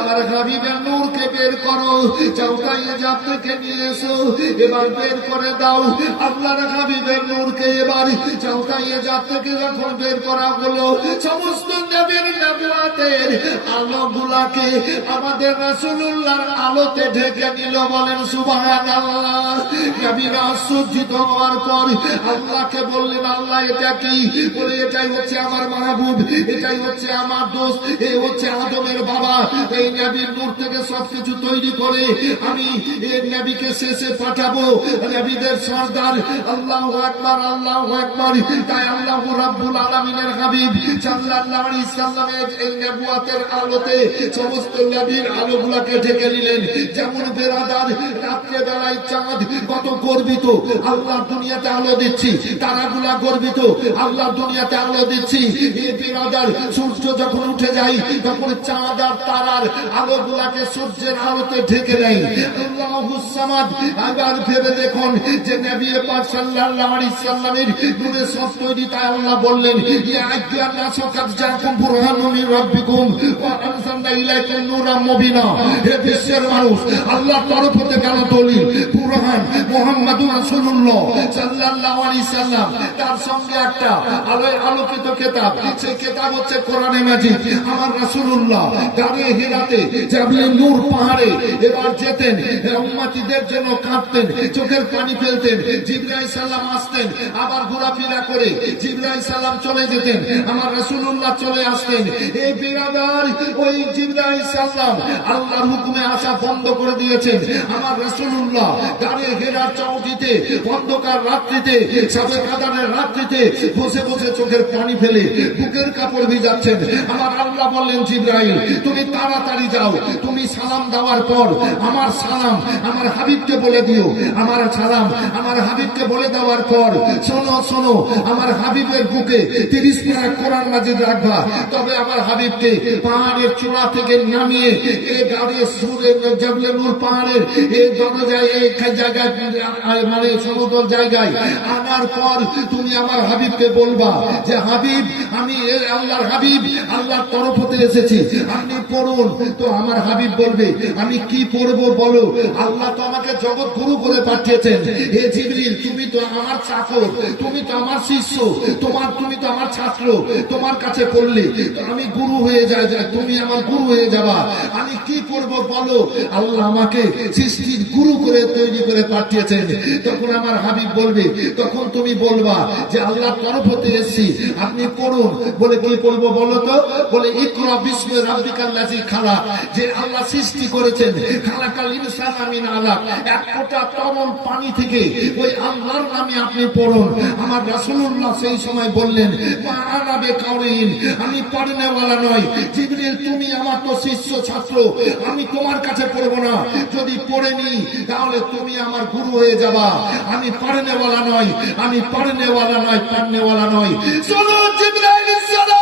আমার হাবিবের নূরকে বের করো, চৌকাইয়ে জাত থেকে নিয়ে এসো, এবার বের করে দাও। আল্লাহর হাবিবের নূরকে এবার চৌকাইয়ে জাত থেকে যখন বের করা হলো, সমস্ত নবীর নবুয়াতের আলোগুলাকে আমাদের রাসূলুল্লাহর আলোতে ঢেকে নিল। বলেন সুবহানাল্লাহ। নবীরা আশ্চর্যিত হওয়ার পর আল্লাহকে বললেন, আল্লাহ এটা কি? বলে এটাই হচ্ছে আমার মাহবুব, এটাই হচ্ছে আমার দোস্ত, এই হচ্ছে আদমের বাবা। এই নবীর নূর থেকে সবকিছু তৈরি করে আমি এই নবীকে শেষে পাঠাবো, নবীদের সর্দার। আল্লাহু আকবার, আল্লাহু আকবার। তাই আল্লাহ রাব্বুল আলামিনের হাবিব সাল্লাল্লাহু আলাইহি সাল্লামের এই নবুয়াতের আলোতে সমস্ত নবীর আলোগুলোকে ঢেকে নিলেন। যেমন বেরাদার রাত্রে বেলায় চাঁদ কত গর্বিত, আল্লাহ দুনিয়াতে আলো দিচ্ছি, তারাগুলা গর্বিত, আল্লাহ দুনিয়াতে আলো দিচ্ছি। এই বেরাদার সূর্য যখন উঠে যায় তখন চাঁদ আর তারার আলোগুলাকে সূর্যের আলোতে ঢেকে দেয়। আল্লাহুস সামাদ। আবার ভেবে দেখুন যে নবী পাক সাল্লাল্লাহু আলাইহি সাল্লামের নূরে সব তৈরি। তাই আল্লাহ বললেন, ইয়া আইয়ুহান নাসু কাদ জাআকুম বুরহানুম মির রাব্বিকুম ওয়া আনজালনা ইলাইকুম নূরাম মুবিনা। হে বিশ্বের মানুষ, আল্লাহর তরফ থেকে কেন দলিল বুরহান মুহাম্মাদুর রাসূলুল্লাহ সাল্লাল্লাহু আলাইহি সাল্লাম, তার সঙ্গে একটা আলোকিত কিতাব। সেই কিতাব হচ্ছে কোরআনে মাজিদ। আমার রাসূলুল্লাহ দাঁড়িয়ে হিরাতে জাবলে নূর পাহাড়ে এবার যেতেন, উম্মতিদের জন্য কাঁদতেন, চোখের পানি ফেলতেন। জিবরাইল সালাম আসতেন, আবার ঘোরাফেরা করে জিবরাইল সালাম চলে যেতেন, আমার রাসূলুল্লাহ চলে আসতেন। এই বিরাদার ওই জিবরাইল সালাম আল্লাহর হুকুমে আসা বন্ধ করে দিয়েছেন। আমার রাসূলুল্লাহ দাঁড়িয়ে হেরার চৌকিতে অন্ধকার রাত্রিতে, সাবে কাদারের রাত্রিতে বসে বসে চোখের পানি ফেলে বুকের কাপড় ভিজাচ্ছেন। আমার আল্লাহ বললেন, জিবরাইল তুমি তাড়াতাড়ি যাও, তুমি সালাম দেওয়ার পর আমার সালাম আমার হাবিবকে বলে দিও। আমার সালাম আমার হাবিবকে বলে দেওয়ার পর শোনো শোনো, আমার হাবিবের বুকে 30 পারা কোরআন মাজিদ রাখবা। তবে আমার হাবিবকে পাহাড়ের চূড়া থেকে নামিয়ে এই গাড়ি সুরের জাবলে নূর পাহাড়ের এই দরজায় এই জায়গায় মানে সমতল জায়গায় আনার পর তুমি আমার হাবিবকে বলবা যে হাবিব আমি আল্লাহর হাবিব, আল্লাহর তরফ হতে এসেছি, আপনি পড়ুন। তো আমার হাবিব বলবে আমি কি পড়বো বলো? আল্লাহ তো আমাকে জগৎ গুরু করে পাঠিয়েছেন। হে জিবরিল তুমি তো আমার চাকর, তুমি তো আমার শিষ্য, তুমি তো আমার ছাত্র, তোমার কাছে পড়লে আমি গুরু হয়ে যাই, তুমি আমার গুরু হয়ে যাবা। আমি কি পড়বো বলো? আল্লাহ আমাকে সৃষ্টির গুরু করে তৈরি করে পাঠিয়েছেন। তখন আমার হাবিব বলবে, তখন তুমি বলবা যে আল্লাহর তরফ হতে এসেছি, আপনি পড়ুন। বলে কি পড়বো বলো তো? বলে ইকরা বিসমি রাব্বিকাল্লাযী খালাক। যে আল্লাহ সৃষ্টি করেছেন, খালাকাল ইনসানা মিন আলাক, এক ফোঁটা তরল পানি থেকে ওই আল্লাহর নামে আপনি পড়ুন। আমার রাসূলুল্লাহ সেই সময় বললেন, মা আনা বিকাউরিন, আমি পড়নেওয়ালা নই। জিবরিল তুমি আমার তো শিষ্য ছাত্র, আমি তোমার কাছে পড়বো না। যদি পড়ে নি তাহলে তুমি আমার গুরু হয়ে যাবা। আমি পড়নেওয়ালা নই, আমি পড়নেওয়ালা নই, পড়নেওয়ালা নই। শোনো জিবরাইল শোনো,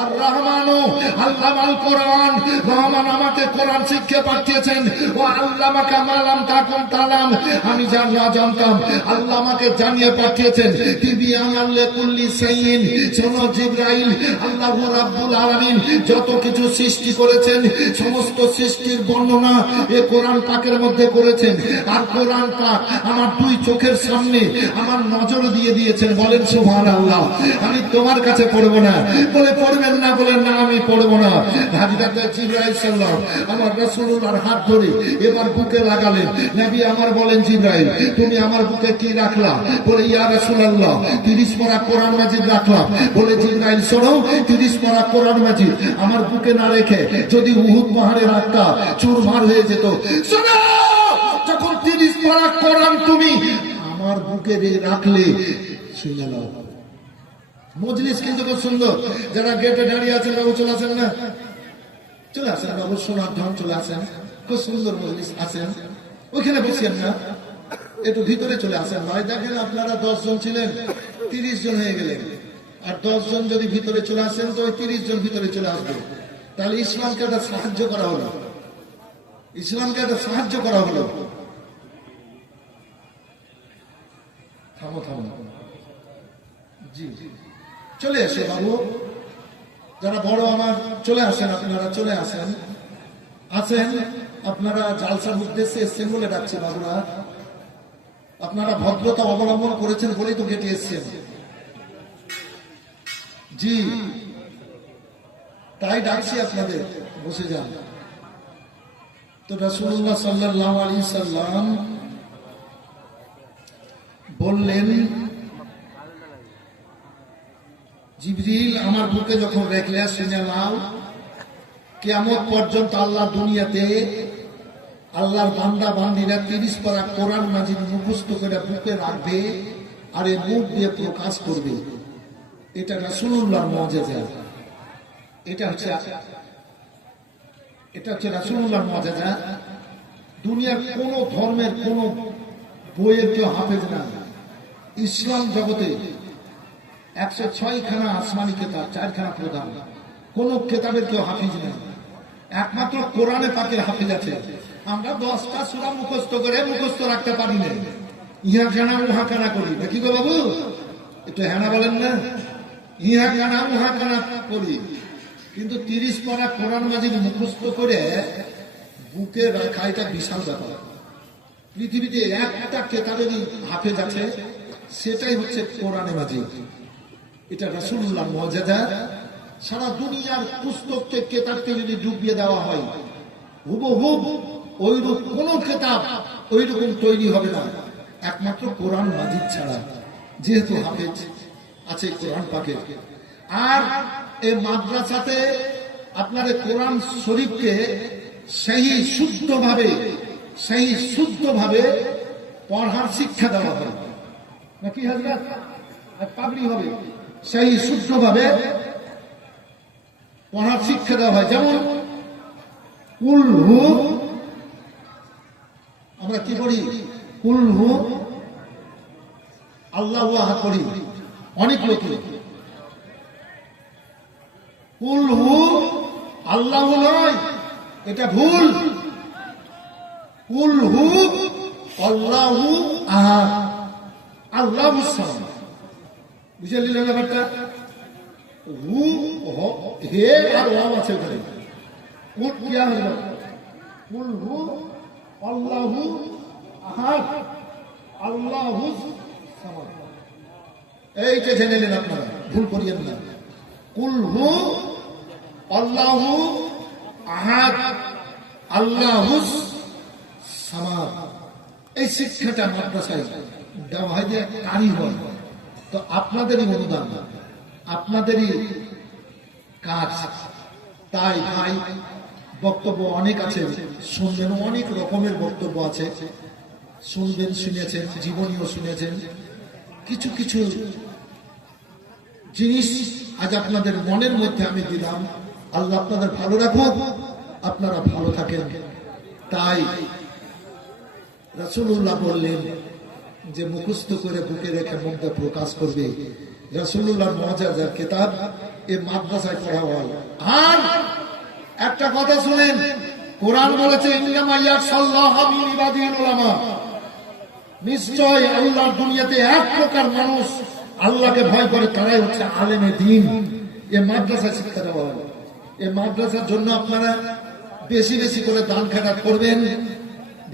আর রহমানু আল্লামাল কোরআন, রহমান আমাকে কোরআন শিক্ষা পাঠিয়েছেন। ও আল্লামাকা মা লাম তাকুন তালাম, আমি যা না জানতাম আল্লাহ আমাকে জানিয়ে পাঠিয়েছেন। তিবিয়ানাল লিকুল্লি শাইইন। শোনো জিবরাইল, আল্লাহু রাব্বুল আলামিন যত কিছু সৃষ্টি করেছেন সমস্ত সৃষ্টির বর্ণনা এই কোরআন পাকের মধ্যে করেছেন। আর কোরআন পাক আমার দুই চোখের সামনে আমার নজর দিয়ে দিয়েছেন। বলেন সুবহানাল্লাহ। আমি তোমার কাছে পড়বো না। বলে পড়বেন না? বলেন না আমি পড়বো না। হযরত জিবরাইল সাল্লাল্লাহু আমার রাসূলুল্লাহর হাত ধরে এবার বুকে লাগালেন। নবী আমার বলেন, জিবরাইল তুমি আমার বুকে কি রাখলা? বলে ইয়া রাসূলুল্লাহ 30 পারা কোরআন মাজিদ রাখলাম। বলে জিবরাইল শোনো, 30 পারা কোরআন মাজিদ আমার বুকে না রেখে যদি উহুদ পাহাড়ে রাখতা চুরমার হয়ে যেত। শোনো, যখন 30 পারা কোরআন তুমি আমার বুকে রাখলে, শুনে নাও। মজলিস কিন্তু খুব সুন্দর। যারা গেটে দাঁড়িয়ে আছেন বাবু চলে আসেন না, চলে আসেন বাবু, সোনার ধাম চলে আসেন। খুব সুন্দর মজলিস আছেন, ওইখানে বসেন না, একটু ভিতরে চলে আসেন। ভাই দেখেন আপনারা 10 জন ছিলেন, 30 জন হয়ে গেলেন। আর 10 জন যদি ভিতরে চলে আসেন তো ওই 30 জন ভিতরে চলে আসবে। তাহলে ইসলামকে একটা সাহায্য করা হলো, ইসলামকে একটা সাহায্য করা হলো। থামো থামো, জি চলে আসে বাবু, যারা বড় আমার চলে আসেন, আপনারা চলে আসেন। আছেন আপনারা জালসার উদ্দেশ্যে এসছেন বলে ডাকছি বাবুরা, আপনারা ভদ্রতা অবলম্বন করেছেন বলেই তো কেটে এসছেন। জি তাই ডাকছি আপনাদের, বসে যান। তো রাসূলুল্লাহ সাল্লাল্লাহু আলাইহি সাল্লাম বললেন, জিবরিল আমার বুকে যখন রেখলে শুনে নাও, কিয়ামত পর্যন্ত আল্লাহ দুনিয়াতে আল্লাহর বান্দা বান্দীরা 30 পারা কোরআন মাজিদ মুখস্থ করে বুকে রাখবে আর এই মুখ দিয়ে প্রকাশ করবে। এটা রাসূলুল্লাহর মুজিজা। এটা হচ্ছে রাসূলুল্লাহর মুজিজা। দুনিয়ার কোন ধর্মের কোন বইয়ের কেউ হাফেজ না। ইসলাম জগতে 106 খানা আসমানি কেতাব, 4 খানা প্রধান, কোন কেতাবের কেউ হাফিজ নেই, একমাত্র কোরআনে পাকের হাফিজ আছে। আমরা 10টা সূরা মুখস্থ রাখতে পারি না, ইহা কানা উহা কানা করি। দেখি গো বাবু, একটু হ্যাঁ বলেন না, ইহা কানা উহা কানা করি। কিন্তু 30 পারা কোরআন মাজিদ মুখস্থ করে বুকে রাখা এটা বিশাল ব্যাপার। পৃথিবীতে একটা কেতাবেরই হাফেজ আছে, সেটাই হচ্ছে কোরআনে মাজিদ। এটা রাসূলুল্লাহর মুজিজা। সারা দুনিয়ার পুস্তককে কেতাবকে যদি ডুবিয়ে দেওয়া হয়, হুবহুব ওইরূপ কোন কেতাব ওইরকম তৈরি হবে না, একমাত্র কোরআন মাজিদ ছাড়া, যেহেতু হাফেজ আছে কোরআন পাকের। আর এই মাদ্রাসাতে আপনার কোরআন শরীফকে সেই শুদ্ধভাবে পড়ার শিক্ষা দেওয়া হবে নাকি হাজরাত? পাবলি হবে, সেই শুদ্ধভাবে পড়ার শিক্ষা দেওয়া হয়। যেমন কুল হু, আমরা কি করি? কুল হু আল্লাহু আহাদ করি অনেক লোকে। কুল হু আল্লাহু নয়, এটা ভুল। কুল হু আল্লাহু আহাদ, আল্লাহু সামাদ। বুঝে নিলেন ব্যাপারটা? হু হে আর ওয়াও আছে ওখানে। কুল কি হবে? কুল হু আল্লাহু আহাদ, আল্লাহু সামাদ। এইটা জেনে নিন আপনারা, ভুল করিয়েন না। কুল হু আল্লাহু আহাদ, আল্লাহু সামাদ। এই শিক্ষাটা মাদ্রাসায় দেওয়া হয় যে কারি হয়। তো আপনাদেরই অনুদান, আপনাদেরই কাজ। তাই ভাই, বক্তব্য অনেক আছে, শুনবেন, অনেক রকমের বক্তব্য আছে, শুনবেন, শুনেছেন, জীবনীও শুনেছেন। কিছু কিছু জিনিস আজ আপনাদের মনের মধ্যে আমি দিলাম। আল্লাহ আপনাদের ভালো রাখুক, আপনারা ভালো থাকেন। তাই রাসূলুল্লাহ বললেন যে মুখস্থ করে বুকে রেখে মনটা প্রকাশ করবে। রাসূলুল্লাহর মুজিজার কিতাব এই মাদ্রাসায় পড়া হয়। আর একটা কথা শুনেন, কোরআন বলেছে ইন্নামা ইয়াশাল্লাহু মিন ইবাদিল উলামা, নিশ্চয় আল্লাহর দুনিয়াতে এক প্রকার মানুষ আল্লাহকে ভয় করে, তারাই হচ্ছে আলেমে দ্বীন। এই মাদ্রাসায় শিক্ষা দেওয়া হয়। এই মাদ্রাসার জন্য আপনারা বেশি বেশি করে দান খেরাত করবেন,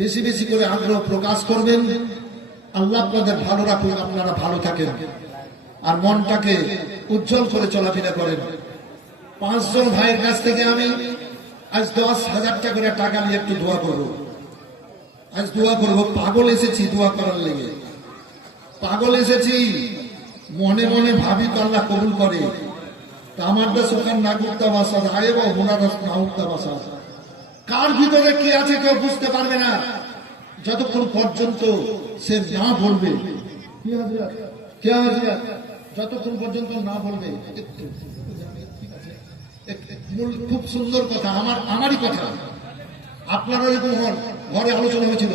বেশি বেশি করে আগ্রহ প্রকাশ করবেন। আল্লাহ আপনাদের ভালো রাখুন, আপনারা ভালো থাকেন আর মনটাকে উজ্জ্বল করে চলাফেরা করেন। 5 জন ভাইয়ের কাছ থেকে আমি আজ 10,000 টাকা করে টাকা নিয়ে একটু দোয়া করব। আজ দোয়া করব। পাগল এসেছি দোয়া করার লেগে, পাগল এসেছি। মনে মনে ভাবি তো আল্লাহ কবুল করে। তা আমার দেশ ওখান না করতে বাসা আয় বা ওনার না উঠতে বাসা, কার ভিতরে কি আছে কেউ বুঝতে পারবে না যতক্ষণ পর্যন্ত সে না বলবে। যতক্ষণ পর্যন্ত না বলবে। খুব সুন্দর কথা, আমারই কথা। আপনারা এরকম ঘরে আলোচনা হয়েছিল,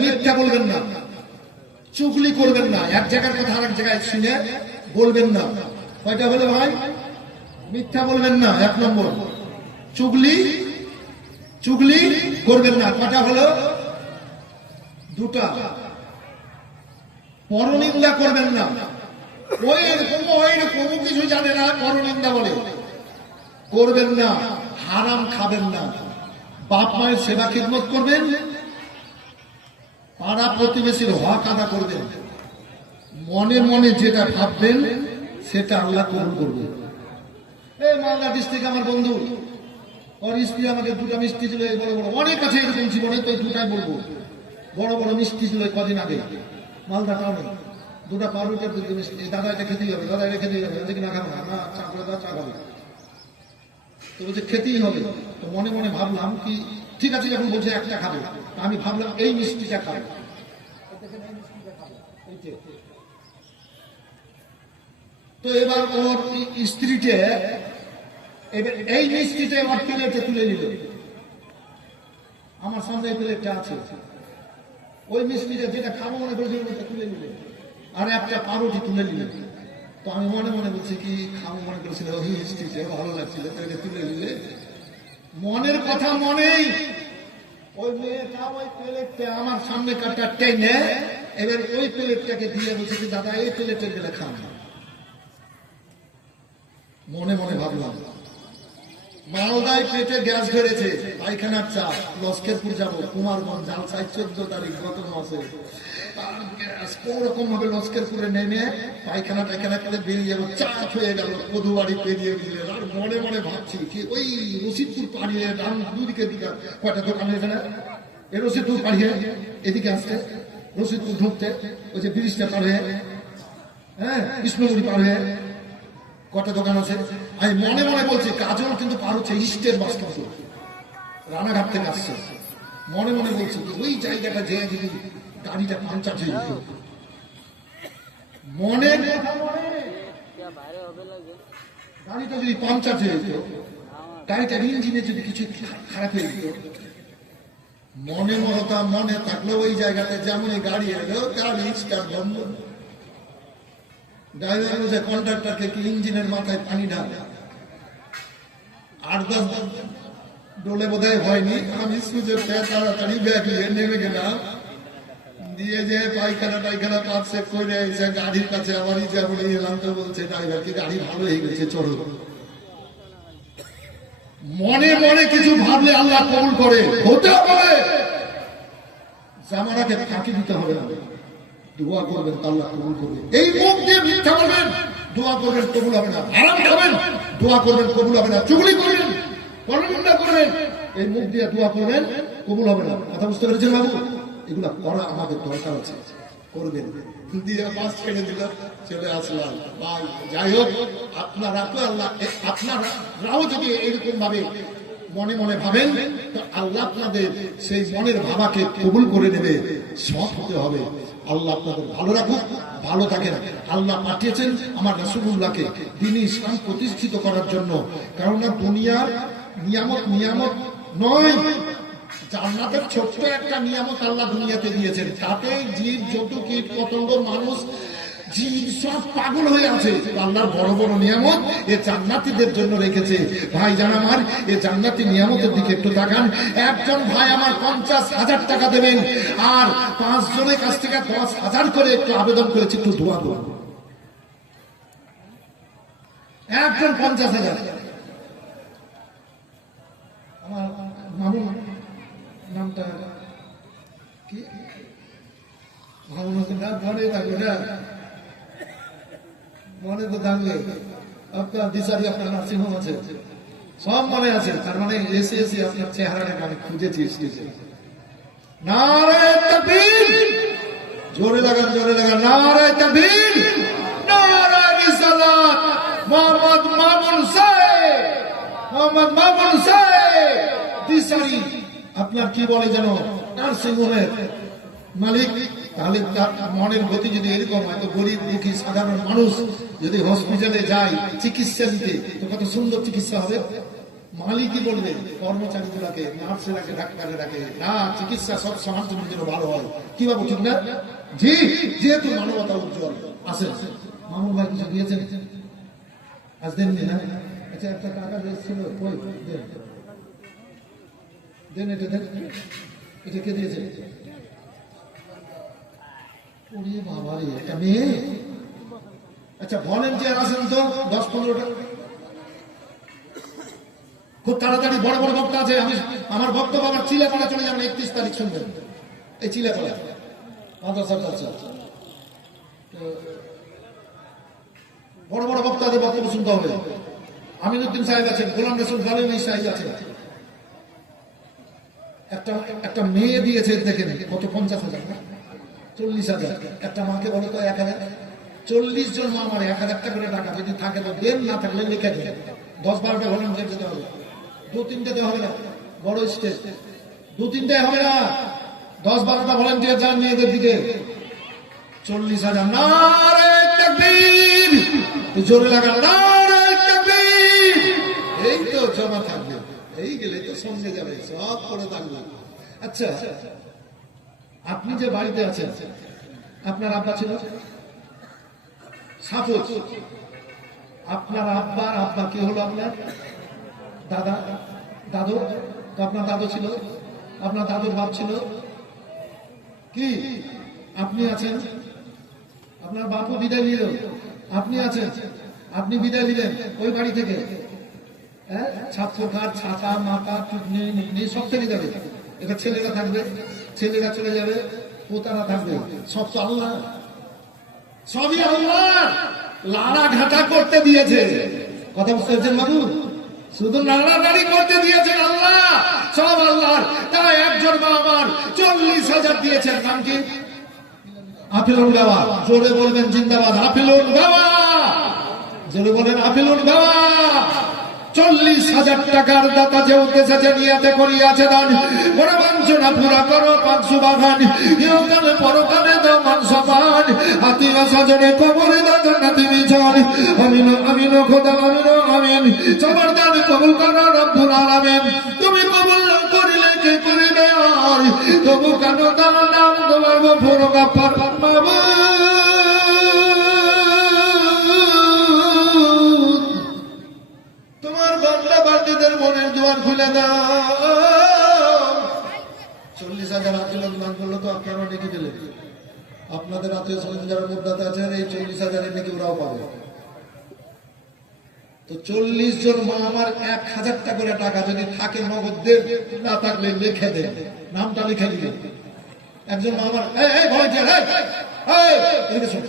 মিথ্যা বলবেন না, চুগলি করবেন না, এক জায়গার কথা আরেক জায়গায় শুনে বলবেন না। কয়টা হলো ভাই? মিথ্যা বলবেন না, 1 নম্বর। চুগলি করবেন না, কয়টা হলো? 2টা। পরনিন্দা করবেন না, ওইরকম কিছু জানে না, পরনিন্দা বলে করবেন না। হারাম খাবেন না, বাপ মায়ের সেবা খিদমত করবেন, পাড়া প্রতিবেশীর হক আদা করবেন, মনে মনে যেটা ভাববেন সেটা আল্লাহ কবুল করবে। এই মালদা ডিস্ট্রিক্ট আমার বন্ধু, ওর স্ত্রী আমাকে দুটা মিষ্টি দিল, বড় বড় অনেক আছে এরকম জীবনে, তো দুটাই বলবো। বড় বড় মিষ্টি দিল কদিন আগে মালদা টাউনে, দুটা পাউরুটের দুটো মিষ্টি। দাদা এটা খেতেই হবে, দাদা এটা খেতেই হবে, না খাবো না, চা করে দাও, চা খাবো। তো বলছে খেতেই হবে। তো মনে মনে ভাবলাম কি ঠিক আছে, যখন বলছে একটা খাবে, আমি ভাবলাম এই মিষ্টিটা খাবে। তো এবার ওর স্ত্রীকে এই মিষ্টিটা আমার প্লেটে তুলে নিল, আমার সামনে এই প্লেটটা আছে, ওই মিষ্টিটা যেটা খাবো মনে করেছিল ওইটা তুলে নিল, আর একটা পাউরুটি তুলে নিল। তো আমি মনে মনে বলছি কি খাবো মনে করেছিল ওই মিষ্টিটা ভালো লাগছিল, এটা তুলে নিলে। মনের কথা মনেই ওই মেয়েটা ওই প্লেটটা আমার সামনে কাটা টেনে এবার ওই প্লেটটাকে দিয়ে বলছে কি দাদা এই প্লেটের গেলে খান। মনে মনে ভাবলাম মালদায় পেটে গ্যাস ধরেছে, পায়খানার চাপ, লস্করপুর যাবো, কুমারগঞ্জ জালসায় 14 তারিখ গত মাসে। কোন রকম ভাবে লস্করপুরে নেমে পায়খানা টায়খানা করে বেরিয়ে যাবো, চাপ হয়ে গেল, কদুবাড়ি পেরিয়ে গেলে। আর মনে মনে ভাবছি কি ওই রশিদপুর পাড়িয়ে ডান দুদিকে দিকে কয়টা দোকান হয়েছে না, এই রশিদপুর পাড়িয়ে এদিকে আসতে, রশিদপুর ঢুকতে ওই যে ব্রিজটা পার হয়ে, হ্যাঁ কৃষ্ণগুড়ি পার হয়ে কটা দোকান আছে। আমি মনে মনে বলছি কাজল কিন্তু পার হচ্ছে ইস্টের বাস কিন্তু রানাঘাট থেকে আসছে। মনে মনে বলছি ওই জায়গাটা যে যদি গাড়িটা পাঞ্চার হয়ে যেত, মনের গাড়িটা যদি পাঞ্চার হয়ে যেত, গাড়িটার ইঞ্জিনে যদি কিছু খারাপ হয়ে যেত, মনে মরতা মনে থাকলো ওই জায়গাতে যেমনই গাড়ি এলো গাড়ি স্টার্ট বন্ধ। ড্রাইভার বলছে কন্ডাক্টরকে কি ইঞ্জিনের মাথায় পানি ঢাল, 8-10 ডোলে বোধহয় হয়নি। আমি সুযোগ তাড়াতাড়ি ব্যাগ নিয়ে নেমে গেলাম, দিয়ে যে পায়খানা টাইখানা পাচ্ছে করে এসে গাড়ির কাছে আমারই যেমন এলাম। তো বলছে ড্রাইভার কি গাড়ি ভালো হয়ে গেছে চলো। মনে মনে কিছু ভাবলে আল্লাহ কবুল করে, হতে হবে। জামানাকে ফাঁকি দিতে হবে না, দোয়া করবেন আল্লাহ কবুল করবে। এই মুখ দিয়ে মিথ্যা বলবেন, দোয়া করবেন কবুল হবে না। হারাম খাবেন, দোয়া করবেন কবুল হবে না। চুগলি করবেন, পরনিন্দা করবেন, এই মুখ দিয়ে দোয়া করবেন কবুল হবে না। কথা বুঝতে পেরেছেন বাবু? এগুলা করা আমাদের দরকার আছে, করবেন। দিয়ে বাস ছেড়ে দিলাম, চলে আসলাম। যাই হোক, আপনারা তো আল্লাহ, আপনারাও যদি এরকম ভাবে মনে মনে ভাবেন তো আল্লাহ আপনাদের সেই মনের ভাবাকে কবুল করে নেবে। সৎ হতে হবে। আল্লাহ আপনাদের ভালো রাখুক, ভালো থাকেন। আল্লাহ পাঠিয়েছেন আমার রাসূলুল্লাহকে দ্বীন ইসলাম প্রতিষ্ঠিত করার জন্য। কারণ দুনিয়ার নিয়ামত নয়, জান্নাতের ছোট্ট একটা নিয়ামত আল্লাহ দুনিয়াতে দিয়েছেন। তাতে জীব জন্তু কীট পতঙ্গ মানুষ জীব সব পাগল হয়ে আছে। আল্লাহর বড় বড় নিয়ামত এ জান্নাতীদের জন্য রেখেছে। ভাই জান আমার, এ জান্নাতি নিয়ামতের দিকে একটু তাকান। একজন ভাই আমার 50,000 টাকা দেবেন, আর 5 জনের কাছ থেকে 10,000 করে একটু আবেদন করেছে, একটু দোয়া করুন। একজন 50,000। আমার মামু নামটা কি মামু না, মনে থাকবে না, মনে তো থাকবে। আপনার দিশারি আপনার নার্সিংহোম আছে, সব মনে আছে। তার মানে এসে আপনার চেহারাটাকে আমি খুঁজেছি স্টেজে। নারে তাকবীর, জোরে লাগান, জোরে লাগান। নারে তাকবীর, নারে রিসালাত। মোহাম্মদ মামুন সাহেব, মোহাম্মদ মামুন সাহেব দিশারি আপনার কি বলে যেন নার্সিংহোমের মালিক। তাহলে তার মনের গতি যদি এরকম হয়, তো গরিব দুঃখী সাধারণ মানুষ যদি হসপিটালে যায় চিকিৎসা নিতে, তো কত সুন্দর চিকিৎসা হবে। মালিকই বলবে কর্মচারী গুলাকে, নার্সেরাকে, ডাক্তারেরাকে, না চিকিৎসা সব সমাজের জন্য ভালো হয়। কি ভাবো, ঠিক না? জি, যেহেতু মানবতা উজ্জ্বল। আসেন মামুন ভাই, কিছু দিয়েছেন আজ দেননি না? আচ্ছা, একটা টাকা দিয়েছিল, দেন, এটা দেন। এটা কে দিয়েছে? বাবারে, এটা মেয়ে। আচ্ছা, ভলেন্টিয়ার আছেন তো 10-15টা? খুব তাড়াতাড়ি বড় বড় বক্তা আছে, আমি আমার বক্তব্য আবার চিলেপাড়া চলে যাবেন, 31 তারিখ শুনবেন, এই চিলেপাড়া মাদ্রাসার কাছে বড় বড় বক্তাদের বক্তব্য শুনতে হবে। আমিনুদ্দিন সাহেব আছেন, গোলাম রসুল গালিনী সাহেব আছেন। একটা মেয়ে দিয়েছে, দেখেন কত, 50,000 না 40,000। একটা মাকে বলো তো 1,000, 40 জন মা আমার 1,000 করে টাকা যদি থাকে তো দেন, না থাকলে লিখে দেন। 10-12টা ভলান্টিয়ার যেতে হবে, 2-3টা হবে না, বড় স্টেজ 2-3টায় হবে না, 10-12টা ভলান্টিয়ার যান মেয়েদের দিকে। 40,000 নারে তাকবীর, জোরে লাগান নারে তাকবীর। এই তো জমা থাকবে, এই গেলে তো সঙ্গে যাবে, সব করে থাকবে। আচ্ছা, আপনি যে বাড়িতে আছেন, আপনার আব্বা ছিল, সাপোজ আপনার আব্বার আব্বা কি হলো, আপনার দাদা, দাদু, তো আপনার দাদু ছিল, আপনার দাদুর বাপ ছিল কি, আপনি আছেন, আপনার বাপও বিদায় নিল, আপনি আছেন, আপনি বিদায় নিলেন ওই বাড়ি থেকে, হ্যাঁ, ছাত্রকার ছাতা মাতা টুকনি সব থেকে যাবে। এটা ছেলেরা থাকবে, ছেলেরা চলে যাবে, পোতারা থাকবে, সব তো আল্লাহ, সবই আল্লাহ। লাড়া ঘাটা করতে দিয়েছে, কথা বুঝতে পারছেন বাবু, শুধু নাড়ানাড়ি করতে দিয়েছেন আল্লাহ, সব আল্লাহ। তারা একজন মা আমার 40,000 দিয়েছেন, নাম কি? আফিলুন গাওয়া, জোরে বলবেন জিন্দাবাদ আফিলুন গাওয়া, জোরে বলেন আফিলুন গাওয়া। 40,000 টাকার দাতা যে উদ্দেশ্যে নিয়াতে করিয়াছে দান, বড় বাঞ্ছনা পুরা করো 500 বাগান, ইহকালে পরকালে দাও মান সম্মান, আত্মীয় স্বজনে কবরে দাও জান্নাতি বিছান। আমিন আমিন খোদা আমিন আমিন, সবার দান কবুল করো রব্বুল আলামিন। তুমি কবুল না করিলে কে করিবে আর, তবু কেন দাও নাম তোমার গফুর গাফফার মাবুদ। তোমার বান্দা বান্দীদের মনের দুয়ার খুলে দাও। 40,000 আত্মীয় দান করলো তো আপনারা ডেকে দিলেন, আপনাদের আত্মীয় স্বজন যারা মুদ্রাতে আছেন, এই 40,000 নাকি ওরাও পাবে। তো 40 জন মা আমার 1,000 টাকা করে টাকা যদি থাকে নগদ দেন, না থাকলে লিখে দেন, নামটা লিখে দিবেন। একজন মা আমার ভলেন্টিয়ার, এদিকে শোন,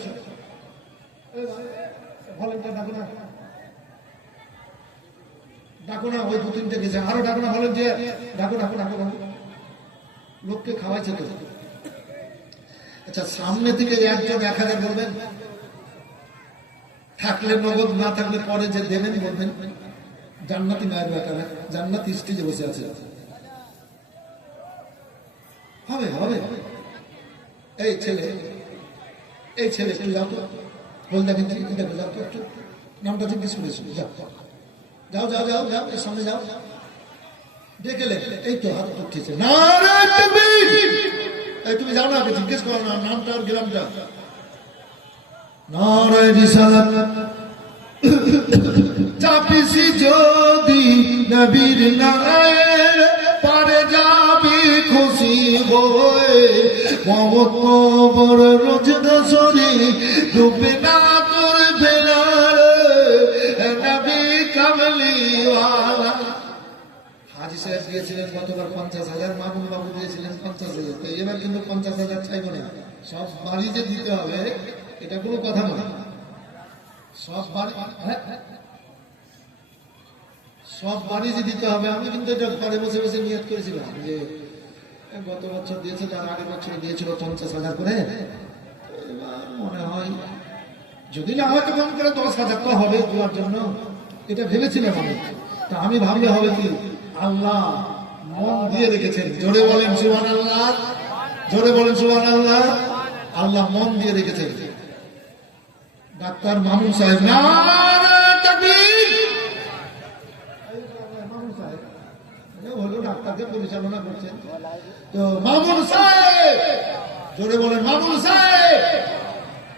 ভলেন্টিয়ার ডাকো না, ডাকো না, ওই 2-3টে গেছে, আরো ডাকো না ভলেন্টিয়ার, ডাকো ডাকো ডাকো ডাকো, লোককে খাওয়াইছে তো। আচ্ছা, সামনে থেকে একজন 1,000 বলবেন, থাকলে নগদ, না থাকলে পরে যে দেবেন বলবেন। জান্নাতি মায়ের বেটারা জান্নাতি স্টেজে বসে আছে, হবে হবে। এই ছেলে একটু যাও তো, বল দেখেন দেখো, যাও তো একটু, নামটা জিজ্ঞেস করেছিল, যাও যাও যাও যাও যাও, এর সামনে যাও, ডেকেলে, এই তো হাত উঠেছে, নারে তাকবীর। এই তুমি যাও না, জিজ্ঞেস করো না নামটা আর গ্রামটা। নারে রিসালাত চাপিসি যদি নবীর নায়ের, পারে যাবি খুশি হয়ে, মমত বড় রোজ দশরে ডুবে না তোর বেলার, নবী কামলিওয়ালা। হাজি সাহেব দিয়েছিলেন গতবার 50,000, মামুন বাবু দিয়েছিলেন 50,000, তো এবার কিন্তু 50,000 চাইবো না, সব বাড়ি যে দিতে হবে এটা কোনো কথা নয়। সব বাড়ি যে দিতে হবে, আমি কিন্তু এটা ঘরে বসে বসে নিয়ত করেছিলাম যে গত বছর দিয়েছে, তার আগের বছর দিয়েছিল 50,000 করে, মনে হয় যদি না হয় কম করে 10,000 তো হবে দেওয়ার জন্য, এটা ভেবেছিলাম আমি। তা আমি ভাবলে হবে কি, আল্লাহ মন দিয়ে রেখেছেন, জোরে বলেন সুবহানাল্লাহ, জোরে বলেন সুবহানাল্লাহ। আল্লাহ মন দিয়ে রেখেছেন। ডাক্তার মামুন সাহেব, নারে তাকবীর। মামুন সাহেব হলো ডাক্তারকে পরিচালনা করছেন, তো মামুন সাহেব, জোরে বলেন মামুন সাহেব,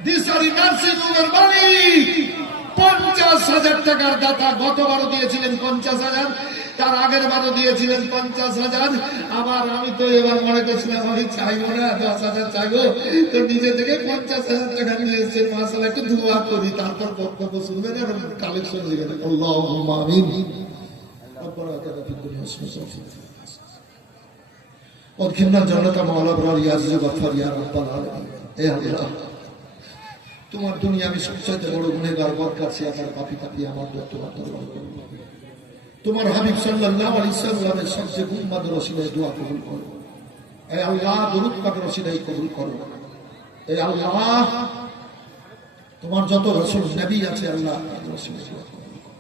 দিশারি নার্সিং হোমের মালিক, 50,000 টাকার দাতা। গতবারও দিয়েছিলেন 50,000, তার আগের বারও দিয়েছিলেন 50,000। আবার আমি তো এবার মনে করছিলাম আমি চাইবো না, 10,000 চাইবো, তো নিজে থেকে 50,000 টাকা নিয়ে এসেছেন। মাশাআল্লাহ, একটু দোয়া করি, তারপর বক্তব্য শুনবেন এবং কালেকশন দিবেন। আল্লাহুম্মা আমিন। আতানা ফিদ দুনিয়া হাসানাতাও ওয়া ফিল আখিরাতি ওয়াদখিলনা জান্নাতা মা আল আবরার ইয়া আজিজ গফফার ইয়া রাব্বাল আলামিন। হে আল্লাহ, তোমার দুনিয়া আমি সবচেয়ে বড় গুনাহগার বরকাছি আমার পাপী পাপী আমার তোমার দরবারে করব। তোমার হাবিব সাল্লাল্লাহু আলাইহি সাল্লামের সবচেয়ে উম্মতের ওসিলায় দোয়া কবুল করো। হে আল্লাহ, দরুদ পাকের ওসিলায় কবুল করো। হে আল্লাহ, তোমার যত রাসূল নবী আছে আল্লাহ তাদের ওসিলায় দোয়া কবুল করো।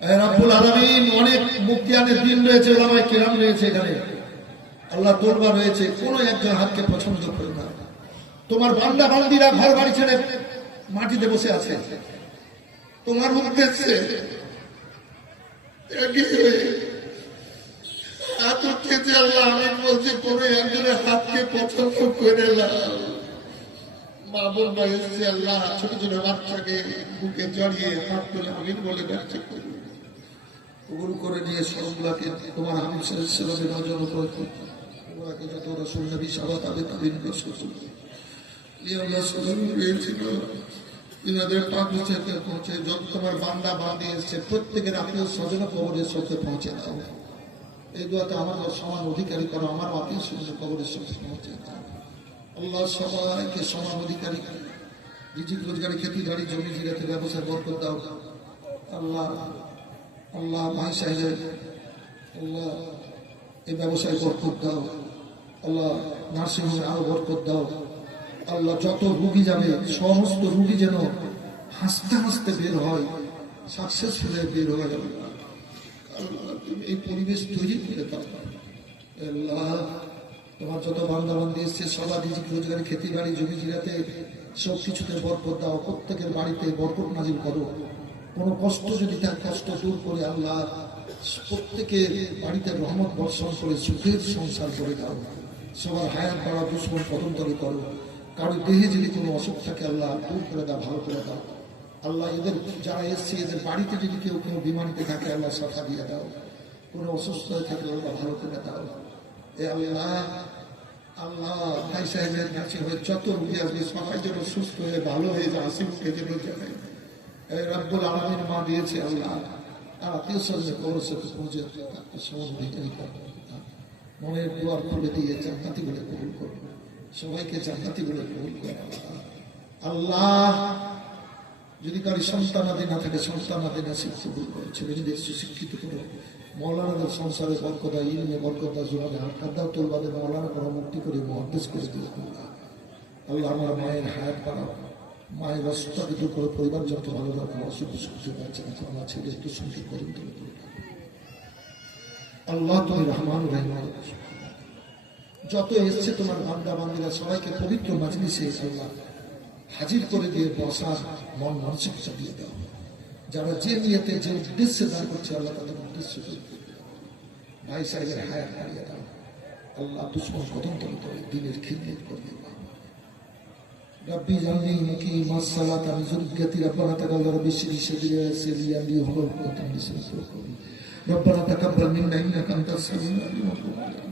হে রব্বুল আলামিন, অনেক মুফতিয়ানের দিন রয়েছে, ওলামায়ে কেরাম রয়েছে এখানে, আল্লাহ দরবার রয়েছে, কোন একজন হাতকে পছন্দ করে না। তোমার বান্দা বান্দীরা ঘর বাড়ি ছেড়ে মাটিতে বসে আছে, তোমার উদ্দেশ্যে হাত উঠেছে আল্লাহ। আমি বলছি কোন একজনের হাতকে পছন্দ করে না। মা বোনরা এসেছে আল্লাহ, ছোট ছোট বাচ্চাকে বুকে জড়িয়ে হাত তুলে আমিন বলে ব্যবসা করি কবুল করে নিয়ে সবগুলাকে তোমার হাবিব সাল্লাল্লাহু আলাইহি ওয়াসাল্লামের নজর করে ওরাকে যত রাসূল নবী সাহাবা তাবেঈন রাসূল লিয়াল্লাহ সাল্লাল্লাহু আলাইহি ইনাদের পাক থেকে পৌঁছে যত তোমার বান্দা বান্দী এসেছে প্রত্যেকের আত্মীয় স্বজন কবরের সাথে পৌঁছে দাও। এই দোয়াতে আমার সমান অধিকারী করো, আমার আত্মীয় স্বজন কবরের সাথে পৌঁছে দাও। আল্লাহ সবাইকে সমান অধিকারী, রিজিক রোজগারি, খেতি বাড়ি, জমি জিরাতে ব্যবসায় বরকত দাও। আল্লাহ আল্লাহ ভাই সাহেব আল্লাহ এই ব্যবসায় বরকত দাও। আল্লাহ নার্সিংহোমে আরো বরকত দাও। আল্লাহ যত রুগী যাবে সমস্ত রুগী যেন হাসতে হাসতে বের হয়, সাকসেসফুল হয়ে বের হয়। আল্লাহ তুমি এই পরিবেশ তৈরি করে দাও। আল্লাহ তোমার যত বান্দা বান্দি এসছে সবার রিজিক রোজগারি, খেতি বাড়ি, জমি জিরাতে সব কিছুতে বরকত দাও। প্রত্যেকের বাড়িতে বরকত নাজিল করো। কোনো কষ্ট যদি তার কষ্ট দূর করে আল্লাহ প্রত্যেকের বাড়িতে রহমত বর্ষণ করে সুখের সংসার করে দাও। সবার হায়াত বাড়া, দুশ্মন পতন্তরে করো। কারো দেহে যদি কোনো অসুখ থাকে আল্লাহ দূর করে দাও, ভালো করে দাও। আল্লাহ এদের যারা এসছে এদের বাড়িতে যদি কেউ কোনো বিমারিতে থাকে আল্লাহ সাফা দিয়ে দাও। কোনো অসুস্থ হয়ে থাকলে আল্লাহ ভালো করে দাও। এ আল্লাহ আল্লাহ ভাই সাহেবের কাছে হয়ে যত রুগী আসবে সবাই যেন সুস্থ হয়ে ভালো হয়ে যায়, হাসি মুখে যেন যায়। রব্বুল আলামিন মা দিয়েছে আল্লাহ, আর আত্মীয় স্বজনের কবরের সাথে পৌঁছে সমান অধিকারী করো। মনের দুয়ার খুলে দিয়ে জান্নাতি বলে কবুল করো, সবাইকে জান্নাতি বলে কবুল করো। আল্লাহ যদি কারি সন্তানাদি না থাকে সন্তানাদি নাসিব কবুল করো, ছেলেমেয়েদের সুশিক্ষিত করো। মৌলানাদের সংসারে বরকত দাও, ইলমে বরকত দাও, জোরানে হাত দাও, তোলবাদে মৌলানা করা মুক্তি করে মুহাদ্দিস করে দিও। আল্লাহ আমার মায়ের হায়াত বাড়াও, মায়ের অসুস্থতা দূর করে, পরিবার যত ভালো রাখো, অসুখ সুখে পাচ্ছে না আমার ছেলে একটু সংকেত করেন তুমি। আল্লাহ তুমি রহমান রহিম, যত এসছে তোমার বান্দা বান্দিরা সবাইকে পবিত্র মাজলিসে আল্লাহ হাজির করে দিয়ে বসার মন মানসিকতা দিয়ে দাও। যারা যে নিয়তে যে উদ্দেশ্যে দান করছে আল্লাহ তাদের উদ্দেশ্য ভাই সাহেবের হায়াত হারিয়ে দাও। আল্লাহ দুশ্মন কদমতল করে দিনের খিদমত করিয়ে দাও। ربي جعلني مقيم الصلاة من ذريتي ربنا تقبل ربي شديد سري لي هو القدم ربنا تقبل منا إنك أنت السميع العليم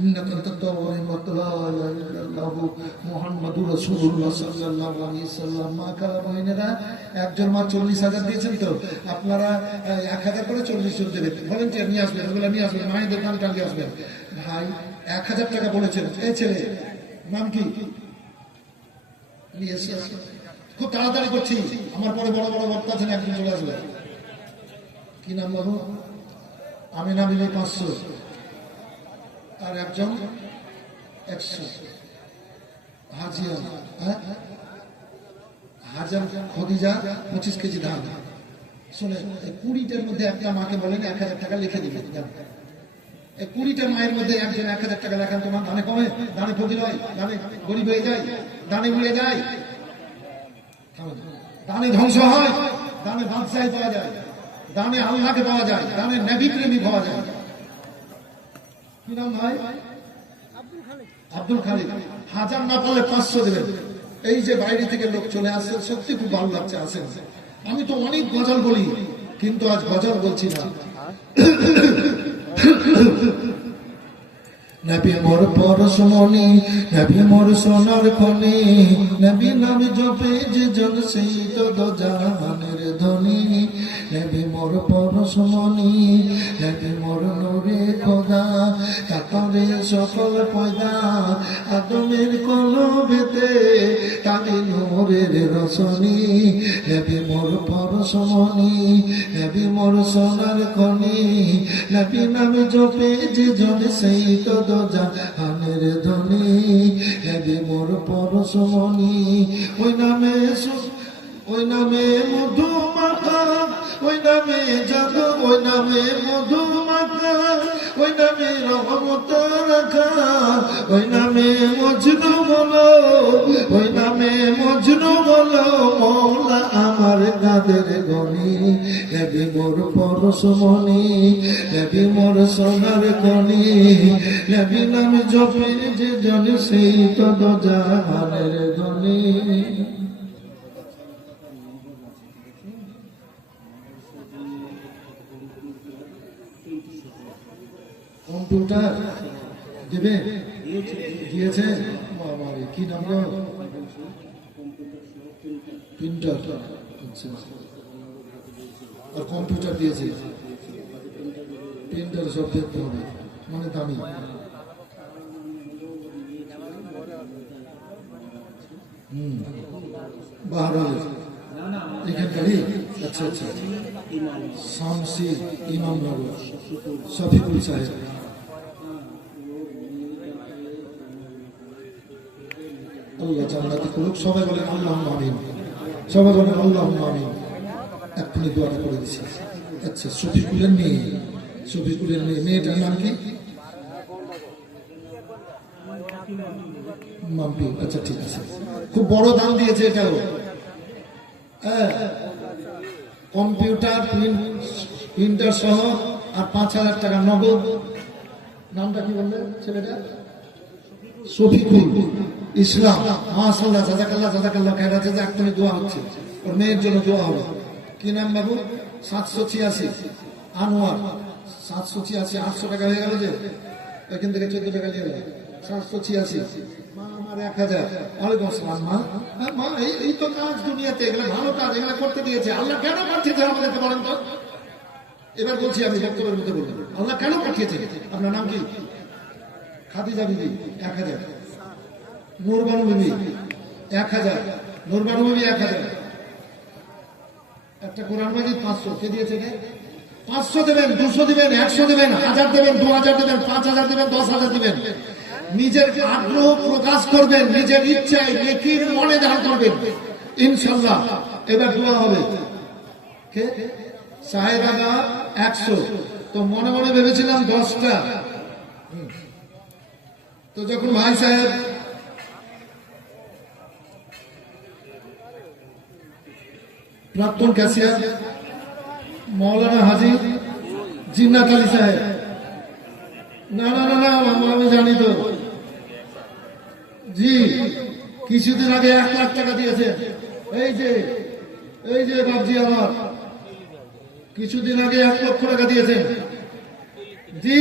إنك أنت التواب الرحيم لا إله إلا الله محمد رسول الله صلى الله عليه وسلم। মা কালা বহিনেরা একজন মা 40,000 দিয়েছেন, তো আপনারা 1,000 করে 40 জন দেবেন। ভলেন্টিয়ার নিয়ে আসবেন, ওগুলো নিয়ে আসবেন, মায়েদের নাম টানিয়ে আসবেন। ভাই 1,000 টাকা বলেছেন, এই ছেলে নাম কি? খুব তাড়াতাড়ি করছি, আমার পরে বড় বড় বক্তা আছেন, একদিন চলে আসবে। কি নাম বাবু? আমি না মিলে 500 আর একজন 100। হাজিয়া হাজার খদিজা 25 কেজি ধান। শুনে 20টার মধ্যে একটা মাকে বলেন 1,000 টাকা লিখে দিবেন। এই 20টা মায়ের মধ্যে একজন 1,000 টাকা লেখান, তোমার দানে কমে, দানে ফকির হয়, দানে গরিব হয়ে যায়, দানে মরে যায়, দানে ধ্বংস হয়, দানে বাদশাহী পাওয়া যায়, দানে আল্লাহকে পাওয়া যায়, দানে নবী প্রেমী পাওয়া যায়। কি নাম ভাই? আব্দুল খালিক। 1000 না পারলে 500 দেবেন। এই যে বাইরে থেকে লোক চলে আসছে, সত্যি খুব ভালো লাগছে। আসেন, আমি তো অনেক গজল বলি, কিন্তু আজ গজল বলছি না। নবী মোর পরশমণি, নবী মোর সোনার খনি, নবী নাম জপে যে জন সেই তো জাহানের ধনী, নবী মোর পরশমণি, নবী মোর নূরে খোদা, তারপরে সকল পয়দা আদমের কলবেতে তারি নূরের রসনি। নবী মোর পরশমণি, নবী মোর সোনার খনি, নবী নাম জপে যে জন সেই তো দোজাহানের ধ্বনি। নবী মোর পরশমণি, ওই নামে ওই নামে মধু মাখা, ওই নামে জাদু, ওই নামে মধু মাখা, ওই নামে রহমত রাখা, ওই নামে মজনু বলো, ওই নামে মজনু বলো মৌলা আমার কাদের গনি। নবী মোর পরশমণি, নবী মোর সোনার খনি, নবী নাম জপে যে জন সেই তো দোজাহানের ধনী। কম্পিউটার দেবে দিয়েছে, বাবারে কি নাম গো? প্রিন্টার। আচ্ছা, আর কম্পিউটার দিয়েছে, প্রিন্টার সব দেখতে হবে, মানে দামি। বাহারাল এখানকারই। আচ্ছা আচ্ছা, শামসি ইমামনগর শফিকুল সাহেব। আল্লাহ জান্নাতে করুক। সবাই বলেন আল্লাহুম্মা আমিন, সবাই বলেন আল্লাহুম্মা আমিন। এক্ষুনি দোয়াটা করে দিচ্ছি। আচ্ছা, শফিকুলের মেয়ে, শফিকুলের মেয়ে, মেয়েটার নাম কি? মাম্পি। আচ্ছা ঠিক আছে, খুব বড় দাম দিয়েছে এটাও। হ্যাঁ, কম্পিউটার প্রিন্টার সহ আর 5,000 টাকা নগদ। নামটা কি বললেন ছেলেটা? শফিকুল ইসলাম। মাশাআল্লাহ, জাযাকাল্লাহ জাযাকাল্লাহ খাইর। আছে যে এখনই দোয়া হচ্ছে, ওর মেয়ের জন্য দোয়া হবে। কি নাম বাবু? 786 আনোয়ার। 786, 800 টাকা হয়ে গেল যে, এখান থেকে 14 টাকা নিয়ে গেল। 786 মা আমার 1000। ওয়ালাইকুম আসসালাম মা। হ্যাঁ মা, এই তো কাজ দুনিয়াতে, এগুলো ভালো কাজ, এগুলো করতে দিয়েছে আল্লাহ। কেন পাঠিয়েছে আমাদেরকে বলেন তো? এবার বলছি, আমি বক্তব্যের মধ্যে বলবো আল্লাহ কেন পাঠিয়েছে। আপনার নাম কি? খাদিজা বিবি 1000, নূরবানু বিবি 1000, নূরবানু বিবি 1000, একটা কোরআন মাজিদ 500। কে দিয়েছে? 500 দেবেন, 200 দেবেন, 100 দেবেন, 1000 দেবেন, 2000 দেবেন, 5000 দেবেন, 10,000 দেবেন। নিজের আগ্রহ প্রকাশ করবেন, নিজের ইচ্ছায় নেকির মনে ধারণ করবেন ইনশাআল্লাহ। এবার দোয়া হবে। কে? সাহেব আগা 100। তো মনে মনে ভেবেছিলাম 10টা। তো যখন ভাই সাহেব প্রাক্তন ক্যাশিয়ার মৌলানা হাজি জিন্নাত আলী সাহেব, না না না না আমি জানি তো জি, কিছুদিন আগে 1 লাখ টাকা দিয়েছে। এই যে বাবজি আমার কিছুদিন আগে 1 লক্ষ টাকা দিয়েছেন। জি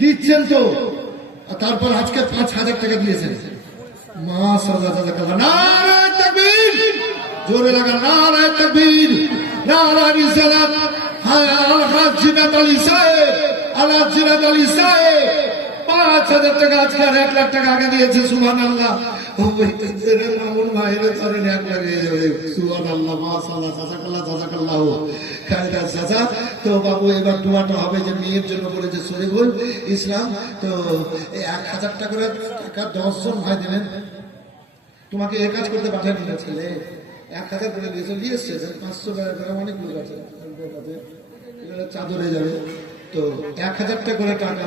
দিচ্ছেন তো, তারপর আজকে 5,000 টাকা দিয়েছেন। মাশাআল্লাহ, জাযাকাল্লাহ। নারায়ে তাকবীর, জোরে লাগা নারায়ে তাকবীর, নারায়ে রিসালাত। আলহাজ জিন্নাত আলী সাহেব, আলহাজ জিন্নাত আলী সাহেব 5,000 টাকা আজকে 1 লাখ টাকা আগে দিয়েছে। সুবহানাল্লাহ। মামুন ভাইয়ের ধরেন 1 লাখ হয়ে যাবে। সুবহানাল্লাহ, মাশাআল্লাহ, জাযাকাল্লাহ জাযাকাল্লাহ খায়রা চাচা। তো বাবু এবার দোয়াটা হবে যে মেয়ের জন্য বলেছে শরীফুল ইসলাম। তো 1,000 টাকা করে 10 জন ভাই দেবেন। তোমাকে এ কাজ করতে পাঠানি না ছেলে, 1,000 করে দিয়েছে, নিয়ে এসছে 500 টাকা করে। অনেক লোক আছে, চাদরে যাবে। তো 1,000 টাকা করে টাকা।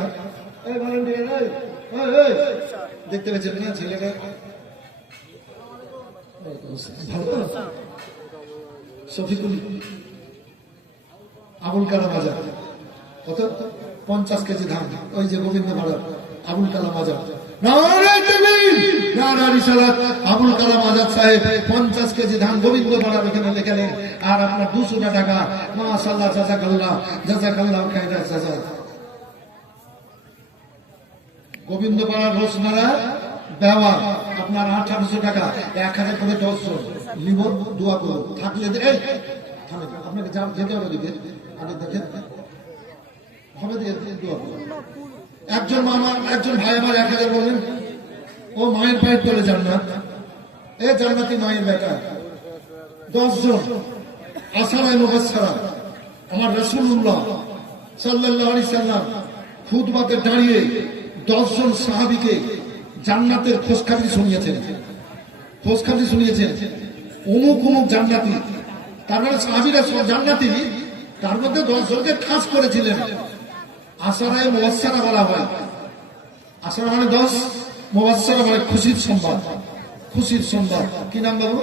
দেখতে পেয়েছেন না ছেলেটা? ভালো শফিকুল আবুল কালাম বাজার। কত? 50 কেজি ধান। ওই যে গোবিন্দ বাজার আবুল কালাম বাজার। আবুল কালাম আজাদ সাহেব 50 কেজি ধান গোবিন্দ পাড়ার এখানে লেখালেন। আর আপনার 200 টাকা। মাশাআল্লাহ, জাযাকাল্লাহ জাযাকাল্লাহ খায়রা জাযা। গোবিন্দ পাড়ার রোজনারা দেওয়া আপনার 1800 টাকা। 1,000 করে 10 জন নিব, দোয়া করো। থাকলে আপনাকে যেতে হবে দিকে আগে দেখেন হবে দিয়ে দোয়া করুন। একজন মামা একজন ভাই আমার 1000 বললেন, ও মায়ের পায়ের তলে জান্নাত, এ জান্নাতি মায়ের বেটা। 10 জন আসারায় মুবাশশারা আমার রাসূলুল্লাহ সাল্লাল্লাহু আলাইহি সাল্লাম খুতবাতে দাঁড়িয়ে 10 জন সাহাবীকে জান্নাতের খোঁজখবর শুনিয়েছেন, খোঁজখবর শুনিয়েছেন অমুক অমুক জান্নাতি। তার মানে সাহাবীরা সব জান্নাতি, তার মধ্যে 10 জনকে খাস করেছিলেন। আসারায় মুবাশশারা বলা হয়। আসারা মানে 10, মুবাশশারা মানে খুশির সংবাদ, খুশির সংবাদ। কি নাম বাবু?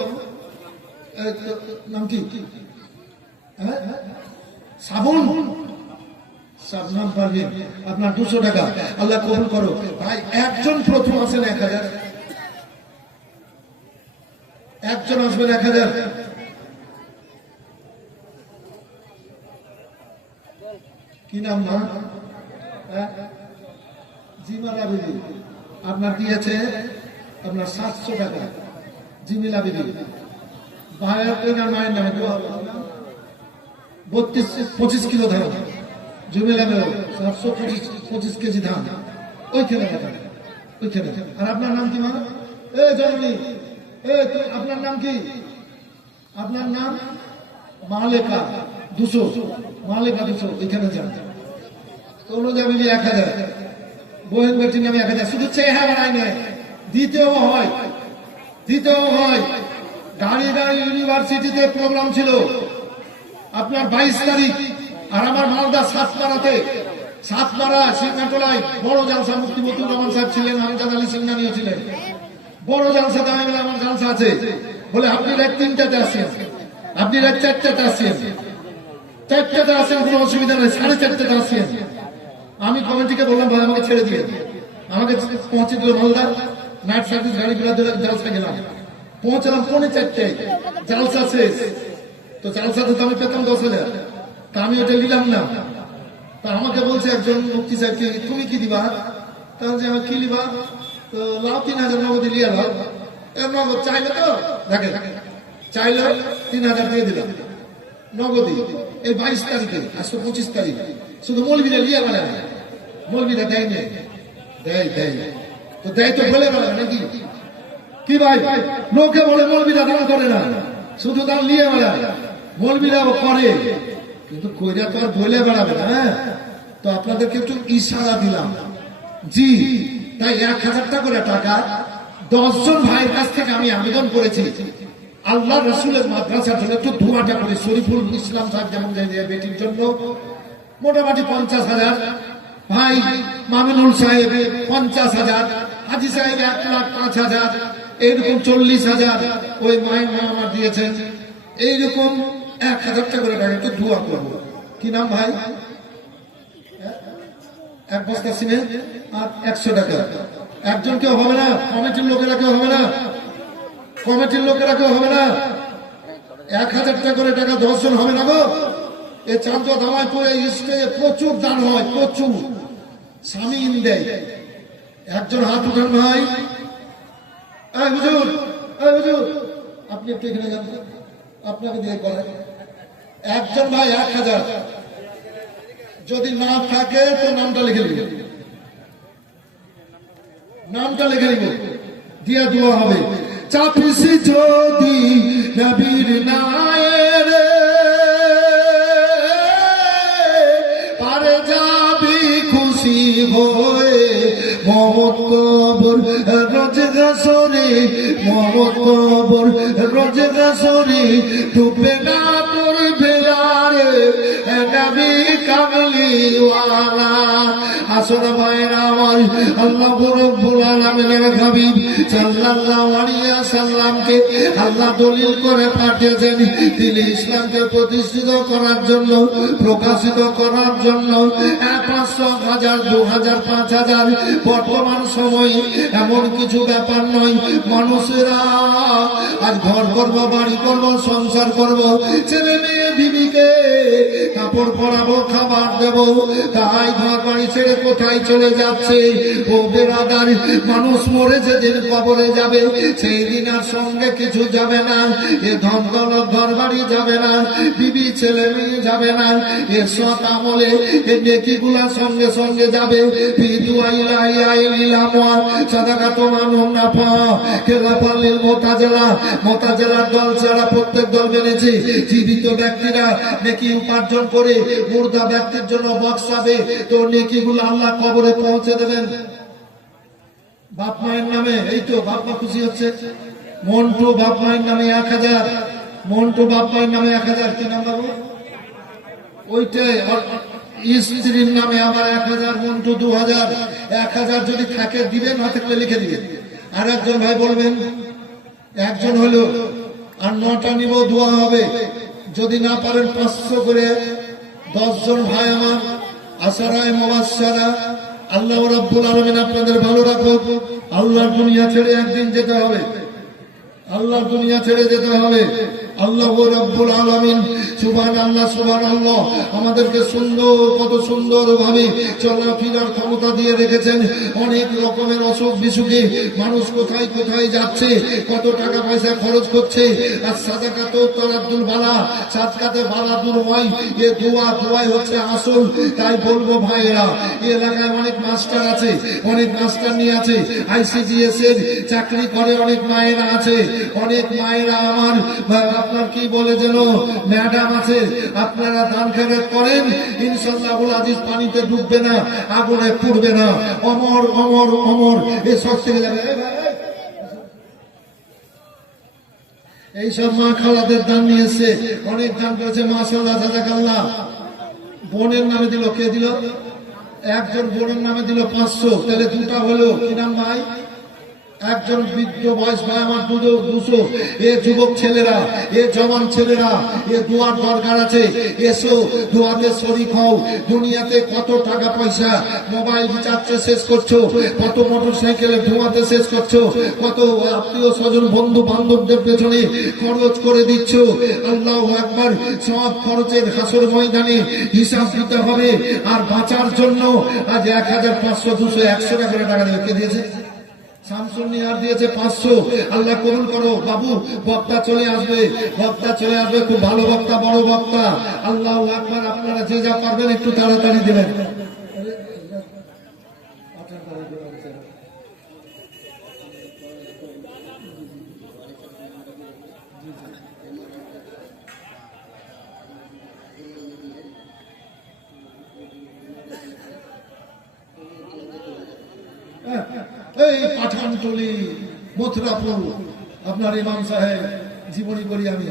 নাম কি? হ্যাঁ সাবুন, সাবনাম পারভিন। আপনার 200 টাকা আল্লাহ কবুল করো। ভাই একজন প্রথম আসেন 1000, একজন আসবেন 1000। কি নাম না? জিমালা বিবি আপনার দিয়েছে আপনার 700 টাকা। জিমিলা বিবি ভাইয়ের মায়ের নামে 25 কিলো ধান। জমিলা মেয়ে 725 কেজি ধান ওইখানে দেখা, ওইখানে। আর আপনার নাম কি মা? এ জননী, আপনার নাম কি? আপনার নাম মালেকা 200, মালেকা 200। ওইখানে যান। কোনো যাবি 1000, বোহেন বেটির নামে 1000। শুধু চেহারা বানায় নেয়, দিতেও হয়, দিতেও হয়। গাড়ি ইউনিভার্সিটিতে প্রোগ্রাম ছিল আপনার 22 তারিখ, আর আমার মালদা সাতপাড়া সিংহাটলায় বড় জালসা। মুফতি মতিউর রহমান সাহেব ছিলেন, আমজাদ আলী সিংহানিও ছিলেন। বড় জালসা দাঁড়িয়ে গেলে আমার জালসা আছে বলে আপনি রাত 3টাতে আসেন, আপনি রাত 4টাতে আসেন, 4টাতে আসেন, কোনো অসুবিধা নেই, 4:30টাতে আসেন। আমি কমিটিকে বললাম ভাই আমাকে ছেড়ে দিয়ে, আমাকে পৌঁছে দিল মালদা। নাইট সার্ভিস গাড়ি ঘোড়া ধরে জালসা গেলাম, পৌঁছালাম 3:45, জালসা শেষ। তো জালসাতে তো আমি পেতাম 10,000, তা আমি ওটা নিলাম না। তা আমাকে বলছে একজন মুফতি সাহেবকে, তুমি কি দিবা? তাহলে আমি কি দিবা? তো লাভ 3000 নগদ লিয়া লাভ। নগদ চাইলে তো দেখে চাইলে 3000 দিয়ে দিলাম নগদই। এই 22 তারিখে, আজকে 25 তারিখ। শুধু মৌলবীরা লিয়া বেড়ায়, মৌলবীরা দেয় নেই, দেয় তো দেয় তো বলে বেড়ায় নাকি? কি ভাই লোকে বলে মৌলবীরা দান করে না, শুধু দান লিয়ে বেড়ায়। মৌলবীরাও করে কিন্তু কইরা তো আর বলে বেড়াবে না। হ্যাঁ, তো আপনাদেরকে একটু ইশারা দিলাম। জি, তাই 1000 করে টাকা 10 জন ভাইয়ের কাছ থেকে আমি আবেদন করেছি আল্লাহ রসুলের মাদ্রাসার জন্য একটু দোয়াটা করে। শরীফুল ইসলাম সাহেব যেমন বেটির জন্য মোটামুটি 50,000, ভাই মামিনুল সাহেব 50,000, হাজি সাহেব 1,05,000, এইরকম 40,000 ওই মায়ের মা আমার দিয়েছেন। এইরকম 1000 টাকা করে টাকা একটু দোয়া করবো। কি নাম ভাই? 1 বস্তা সিমেন্ট আর 100 টাকা। একজন কেউ হবে না, কমিটির লোকেরা কেউ হবে না, কমিটির লোকেরা কেউ হবে না। 1000 টাকা করে টাকা 10 জন হবে না গো। এ চাঁদা দামায় পড়ে স্টেজে প্রচুর দান হয়, প্রচুর স্বামী দেয়। একজন হাত উঠান ভাই। হুজুর, হুজুর আপনি একটু এখানে যান, আপনাকে দিয়ে করে। একজন ভাই 1000, যদি না থাকে তো নামটা লিখে নিব, নামটা লিখে নিব, দিয়া দোয়া হবে। চাপিস যদি নবীর নায়ের পারে যাবি খুশি হয়ে মমত কবর রোজ গাছরে, মমত কবর রোজ গাছরে ডুবে না তোর ভেলারে নবী কামলিওয়ালা। আসলে ভাইরা আমার, আল্লাহ রাব্বুল আলামিনের হাবিব সাল্লাল্লাহু আলাইহি ওয়াসাল্লামকে আল্লাহ দলিল করে পাঠিয়েছেন তিনি ইসলামকে প্রতিষ্ঠিত করার জন্য, প্রকাশিত করার জন্য। 500, 1000, 2000, 5000 বর্তমান সময় এমন কিছু ব্যাপার নয়। মানুষেরা আজ ঘর করব, বাড়ি করব, সংসার করব, ছেলে মেয়ে বিবিকে কাপড় পরাবো, খাবার দেবো, তাই ঘর বাড়ি ছেড়ে কোথায় চলে যাচ্ছে? ও বেরাদার, মানুষ মরে যেদিন কবরে যাবে সেই দিন আর সঙ্গে কিছু যাবে না, এ ধন দৌলত ঘর বাড়ি যাবে না, বিবি ছেলে মেয়ে যাবে না, এ সৎ আমলে এ নেকিগুলা সঙ্গে সঙ্গে যাবে। মোতাজেলার দল ছাড়া প্রত্যেক দল মেনেছে জীবিত ব্যক্তিরা নেকি উপার্জন করে মুর্দা ব্যক্তির জন্য বক্সাবে, তো নেকিগুলো আল্লাহ কবরে পৌঁছে দেবেন। বাপ মায়ের নামে, এই তো বাপ মা খুশি হচ্ছে, মন্টু বাপ মায়ের নামে 1000, মন্টু বাপ মায়ের নামে 1000, কি নাম বাবু ওইটাই, স্ত্রীর নামে আবার 1000, মন্টু 2000, 1000 যদি থাকে দিবেন, না থাকলে লিখে দিবেন। আর একজন ভাই বলবেন, একজন হলো আর 9টা নিব, দোয়া হবে। যদি না পারেন 500 করে 10 জন ভাই আমার আশারায় মুবাশশারা, আল্লাহ রাব্বুল আলামিন আপনাদের ভালো রাখুক। আল্লাহর দুনিয়া ছেড়ে একদিন যেতে হবে, আল্লাহর দুনিয়া ছেড়ে যেতে হবে। আল্লাহ রাব্বুল আলামিন সুবহানাল্লাহ সুবহানাল্লাহ আমাদেরকে সুন্দর, কত সুন্দর ভাবে চলাফেরার ক্ষমতা দিয়ে রেখেছেন। অনেক রকমের অসুখ বিসুখে মানুষ কোথায় কোথায় যাচ্ছে, কত টাকা পয়সা খরচ করছে। আর সাদাকাত তারাদ্দুল বালা, সাদকাতে বালা দূর হয়, এ দোয়াই হচ্ছে আসল। তাই বলবো ভাইয়েরা, এই এলাকায় অনেক মাস্টার আছে, অনেক মাস্টার নিয়ে আছে, ICDS এর চাকরি করে অনেক মায়েরা আছে, অনেক মায়েরা আমার আপনার কি বলে যেন ম্যাডাম আছে। আপনারা দান খেরাত করেন, ইনশাআল্লাহ আবুল আজিজ পানিতে ডুববে না, আগুনে পুড়বে না, অমর অমর অমর এ সব থেকে যাবে। এইসব মা খালাদের দান নিয়েছে, অনেক দান করেছে, মাশাআল্লাহ জাযাকাল্লাহ। বোনের নামে দিল, কে দিল? একজন বোনের নামে দিল 500, তাহলে 2টা হলো। কি নাম ভাই? একজন বৃদ্ধ বয়স ভাই আমার 200। এ যুবক ছেলেরা, এ জওয়ান ছেলেরা, এ দোয়ার দরকার আছে, এসো দোয়াতে শরীক হও। দুনিয়াতে কত টাকা পয়সা মোবাইল রিচার্জে শেষ করছো, কত মোটরসাইকেলে ধোঁয়াতে শেষ করছো, কত আত্মীয় স্বজন বন্ধু বান্ধবদের পেছনে খরচ করে দিচ্ছ। আল্লাহু আকবার। সব খরচের হাসর ময়দানে হিসাব দিতে হবে। আর বাঁচার জন্য আজ 1000, 500, 200, 100 করে টাকা দেবে। কে দিয়েছে? শামসুন নিহার দিয়েছে 500। আল্লাহ কবুল করো বাবু। বক্তা চলে আসবে, বক্তা চলে আসবে, খুব ভালো বক্তা, বড় বক্তা। আল্লাহু আকবার। আপনারা যে যা পারবেন একটু তাড়াতাড়ি দেবেন। এই পাঠানটলি, মথুরাপুর, আপনার ইমাম সাহেব জীবনী করি আমি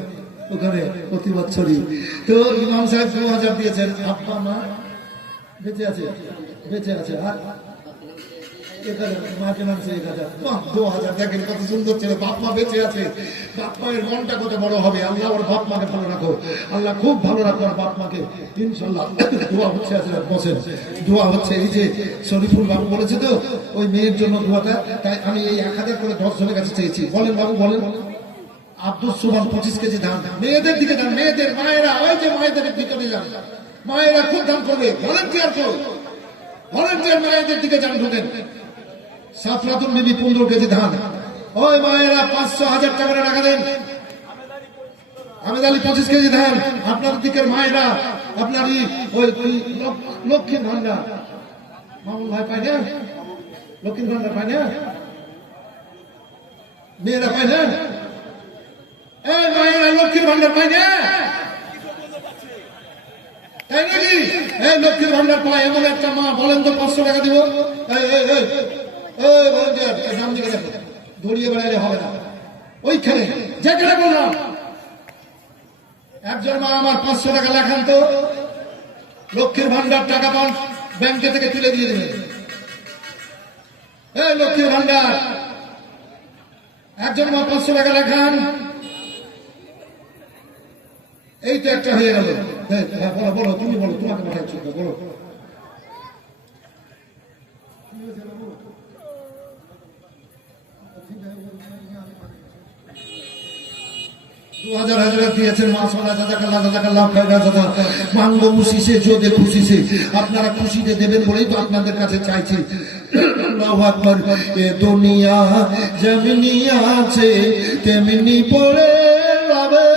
ওখানে প্রতি বছরই। তো ইমাম সাহেব 2000 দিয়েছেন। আব্বা মা বেঁচে আছে, বেঁচে আছে। আর মাকে মানছে 1000, 2000। দেখেন কত সুন্দর ছিল, বাপ মা বেঁচে আছে। বাপ মায়ের মনটা কত বড় হবে। আল্লাহ ওর বাপ মাকে ভালো রাখো, আল্লাহ খুব ভালো রাখো আর বাপ মাকে, ইনশাল্লাহ। দোয়া হচ্ছে, আছে বসেন, দোয়া হচ্ছে। এই যে শরীফুল বাবু বলেছে তো ওই মেয়ের জন্য দোয়াটা, তাই আমি এই 1000 করে 10 জনের কাছে চেয়েছি। বলেন বাবু বলেন। আব্দুল সুবহান 25 কেজি ধান, মেয়েদের দিকে ধান, মেয়েদের মায়েরা, ওই যে মায়েদের ভিতরে যান, মায়েরা খুব দান করবে। ভলেন্টিয়ার করো, ভলেন্টিয়ার মায়েদের দিকে যান, ঢুকেন। সাফরাতুন বিবি 15 কেজি ধান, ওই মায়েরা 500, 1000 টাকা করে টাকা দেন। আহমেদ আলী 25 কেজি ধান। আপনার দিকের মায়েরা, আপনারই ওই লক্ষ্মীর ভান্ডার, মামুন ভাই পায় না, লক্ষ্মীর ভান্ডার পায় না, মেয়েরা পায় না, এই মায়েরা লক্ষ্মীর ভান্ডার পায় না, তাই নাকি? এই লক্ষ্মীর ভান্ডার পায় এমন একটা মা, বলেন তো 500 টাকা দিব। নাম দিকে দেখো, দড়িয়ে বেড়াইলে হবে না। ওইখানে যেখানে বললাম, একজন মা আমার 500 টাকা লেখান তো, লক্ষ্মীর ভান্ডার টাকা পান, ব্যাংকে থেকে তুলে দিয়ে দেবে। এই লক্ষ্মীর ভান্ডার, একজন মা 500 টাকা লেখান। এই তো একটা হয়ে গেল। হ্যাঁ বলো বলো, তুমি বলো, তোমাকে পাঠাচ্ছ, বলো। 2000 হাজার দিয়েছেন মাশাআল্লাহ, জাযাকাল্লাহ জাযাকাল্লাহ খায়রা জাযা। মানবো খুশি সে जो दे खुशी से, আপনারা খুশিতে দেবেন বলেই তো আপনাদের কাছে চাইছি। আল্লাহু আকবার। এ দুনিয়া যেমনি আছে তেমনি পড়ে যাবে,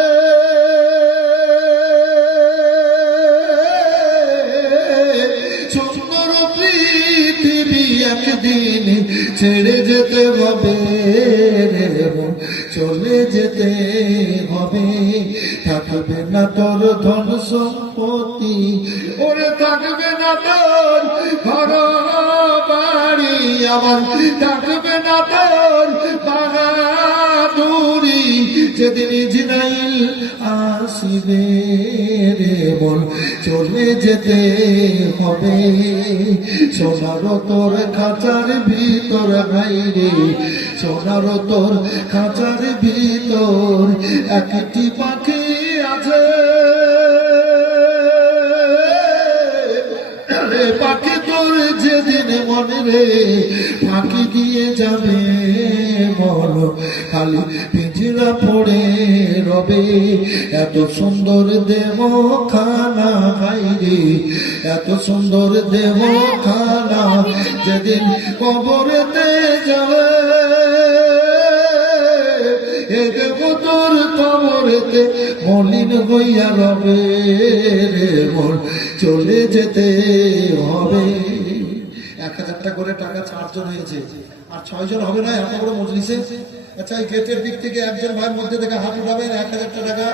সুন্দর পৃথিবী একদিন ছেড়ে যেতে হবে রে মন, চলে যেতে হবে। থাকবে না তোর ধন সম্পত্তি, ওরে থাকবে না তোর ঘর বাড়ি, আমার থাকবে না তোর বাহাদুরি, যেদিন জিনাইল আসিবে রে মন, চলে যেতে হবে। সোনার তোর খাঁচার ভিতর বাইরে, সোনার তোর খাঁচার ভিতর একটি পাখি আছে, পাখি তোর যেদিন মনে রে ফাঁকি দিয়ে যাবে মন, খালি পিঞ্জরা পড়ে রবে। এত সুন্দর দেহ খানা ভাইরে, এত সুন্দর দেহ খানা যেদিন কবরেতে যাবে, এ দেহ তোর কবরেতে মলিন হইয়া রবে রে মন, চলে যেতে হবে। 1000 করে টাকা 4 জন হয়েছে, আর 6 জন হবে না এত বড় মজলিসে। আচ্ছা, এই গেটের দিক থেকে একজন ভাই মধ্যে থেকে হাত উঠাবেন। 1000 টাকা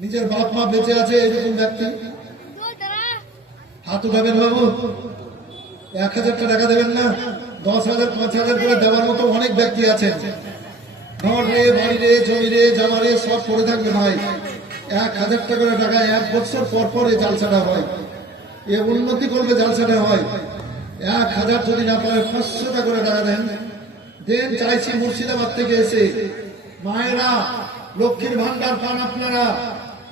নিজের বাপ মা বেঁচে আছে এরকম ব্যক্তি হাত উঠাবেন বাবু। 1000 টাকা দেবেন না, 10,000 5,000 করে দেওয়ার মতো অনেক ব্যক্তি আছেন। ঘর রে, বাড়ি রে, জমি রে, জামা রে সব পড়ে থাকবে ভাই। 1000 করে টাকা 1 বছর পর পর এই জালসাটা হয়, এ উন্নতি করবে জালসাটা হয়। 1000 যদি না পারে 500 করে টাকা দেন, দেন। চাইছি মুর্শিদাবাদ থেকে এসে মায়েরা লক্ষ্মীর ভান্ডার পান আপনারা,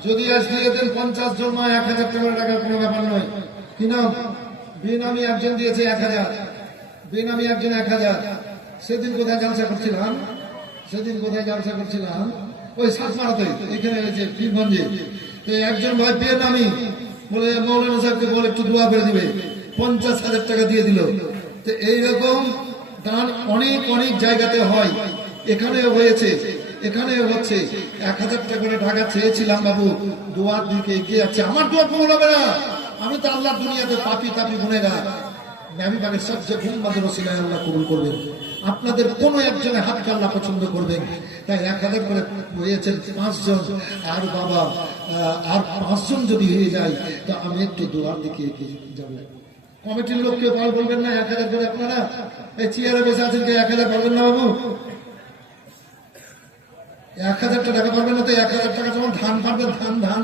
যদি আজ দিয়ে দেন 50 জন মা 1000 টাকা কোনো ব্যাপার নয়। কি নাম? বেনামি একজন দিয়েছে 1000, বেনামি একজন 1000। সেদিন কোথায় জালসা করছিলাম, সেদিন কোথায় জালসা করছিলাম, ওই সাতমারাতে, এখানে হয়েছে পীরগঞ্জে। তো একজন ভাই বেনামি বলে মৌলানা সাহেবকে বলে একটু দোয়া করে দিবে, 50,000 টাকা দিয়ে দিল। তো এইরকম দান অনেক অনেক জায়গাতে হয়, এখানেও হয়েছে, এখানেও হচ্ছে। 1000 করে টাকা চেয়েছিলাম বাবু, দোয়ার দিকে এগিয়ে যাচ্ছে। আমার দোয়া কবুল হবে না, আমি তো আল্লাহ দুনিয়াতে পাপি তাপি গুনেগার। নবী পাকের সবচেয়ে গুণবান রসিলায় আল্লাহ কবুল করবেন। আপনাদের কোনো একজনের হাতকে আল্লাহ পছন্দ করবেন। তাই 1000 করে হয়েছেন 5 জন, আর বাবা আর 5 জন যদি হয়ে যায় তা আমি একটু দোয়ার দিকে এগিয়ে যাবো। কমিটির লোককে বলবেন না 1000 করে আপনারা, এই চেয়ারে বসে আছেন, 1000 বলবেন না বাবু? 1000 টাকা পারবেন না তো 1000 টাকা যেমন ধান পারবেন, ধান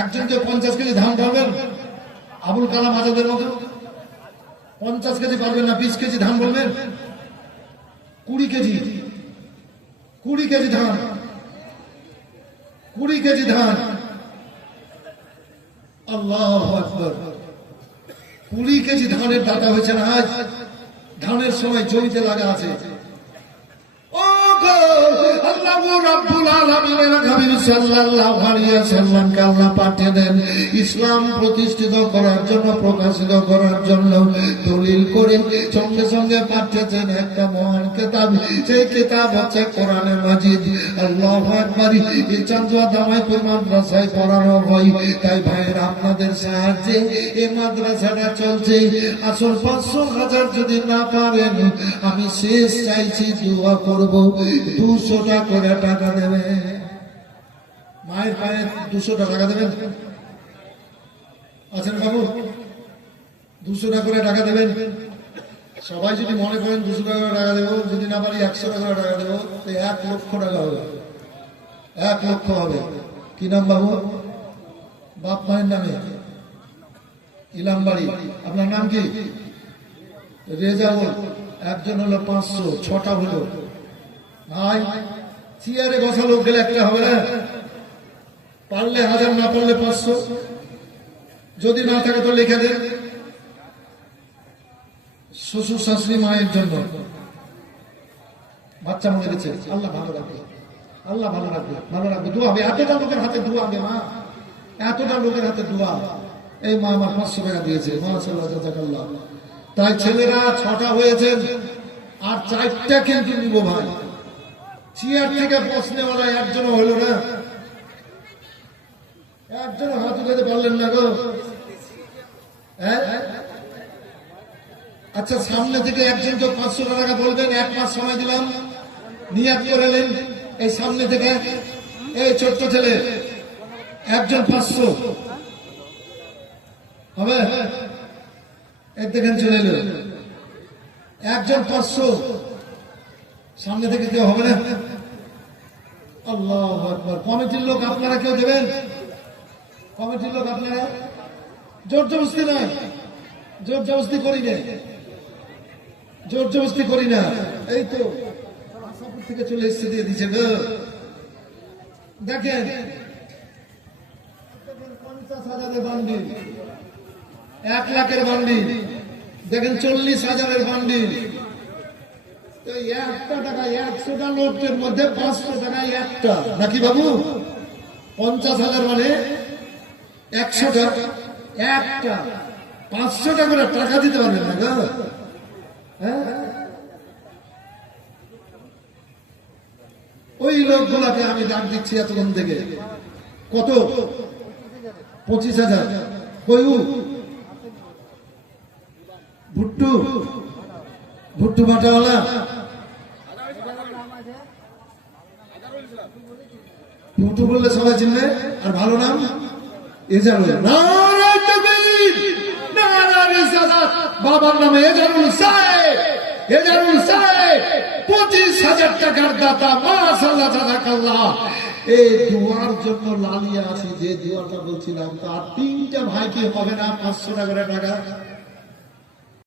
একজনকে 50 কেজি ধান পারবেন, আবুল কালাম আজাদের মতো 50 কেজি পারবেন না, 20 কেজি ধান বলবেন, 20 কেজি, 20 কেজি ধান, 20 কেজি ধান। আল্লাহু আকবার। 20 কেজি ধানের দাতা হয়েছে না আজ, ধানের সময় জমিতে লাগা আছে। ইসলাম প্রতিষ্ঠিত করার জন্য, প্রকাশিত করার জন্য দলিল করে সঙ্গে সঙ্গে পাঠিয়েছেন একটা মহান কিতাব। সেই কিতাব হচ্ছে কোরআনে মাজিদ। আল্লাহু আকবার। এই চান্দুয়া দামাইপুর মাদ্রাসায় পড়ানো হয়। তাই ভাইয়েরা, আপনাদের সাহায্যে এই মাদ্রাসাটা চলছে। আসল 500,000 যদি না পারেন, আমি শেষ চাইছি দোয়া করব, 200 করে টাকা দেবে। মায়ের পায়ে 200 টাকা দেবেন? আছেন বাবু? 200 করে টাকা দেবেন। সবাই যদি মনে করেন 200 করে টাকা দেবো, যদি না পারি 100 করে টাকা দেবো, 1 লক্ষ টাকা হবে। 1 লক্ষ হবে। কি নাম বাবু? বাপ মায়ের নামে ইলামবাড়ি। আপনার নাম কি? রেজাউল। একজন হলো 500, 6টা হলো। ভাই, চেয়ারে বসা লোক গেলে একটা হবে না, পারলে 1000, না পারলে 500। যদি না থাকে তো লিখে দেন। শ্বশুর শাশুড়ি মায়ের জন্য, বাচ্চা মরে গেছে, আল্লাহ ভালো রাখে। আল্লাহ ভালো রাখবে, ভালো রাখবে। দোয়া হবে, এতটা লোকের হাতে দোয়া হবে মা, এতটা লোকের হাতে দোয়া। এই মা আমার 500 টাকা দিয়েছে, মাশাআল্লাহ, জাযাকাল্লাহ। তাই ছেলেরা 6টা হয়েছেন, আর 4টা কিন্তু নিব ভাই। চেয়ার থেকে প্রশ্নওয়ালা একজনও হলো না, একজনও হাত উঠাতে পারলেন না গো। হ্যাঁ, আচ্ছা, সামনে থেকে একজনকে 500 টাকা বলবেন, 1 মাস সময় দিলাম, নিয়াত করে নেন। এই সামনে থেকে, এই ছোট্ট ছেলে, একজন 500 হবে। এই দেখেন চলে এলো একজন 500, সামনে থেকে কেউ হবে না? আল্লাহু আকবার। কমিটির লোক আপনারা কেউ দেবেন? কমিটির লোক আপনারা? জোর জবরদস্তি নয়, জোর জবরদস্তি করি না, জোর জবরদস্তি করি না। এই তো আশাপুর থেকে চলে এসে দিয়ে দিচ্ছে গো। দেখেন 50,000-এর বান্ডিল, 1 লাখের বান্ডিল, দেখেন 40,000-এর বান্ডিল। তো 1 টাকা, 100টা নোটের মধ্যে 500 টাকায় একটা, নাকি বাবু? 50,000 মানে 100টা, একটা 500 টাকা করে টাকা দিতে পারবেন না গো। হ্যাঁ, ওই লোকগুলাকে আমি ডাক দিচ্ছি এতক্ষণ থেকে। কত? 25,000। কয়ু? ভুট্টু, ভুট্টু বাটাওয়ালা। ভুট্টু বললে সবাই চিনবে। আর ভালো নাম এজারুল। নারায়ে তাকবীর, নারায়ে রিসালাত। বাবার নামে এজারুল সাহেব, এজারুল সাহেব 25,000 টাকার দাতা। মাশাআল্লাহ, জাযাকাল্লাহ। এই দুয়ার জন্য লালিয়ে আছি, যে দুয়ারটা বলছিলাম। তার 3টা ভাই কি হবে না 500 টাকা করে টাকা?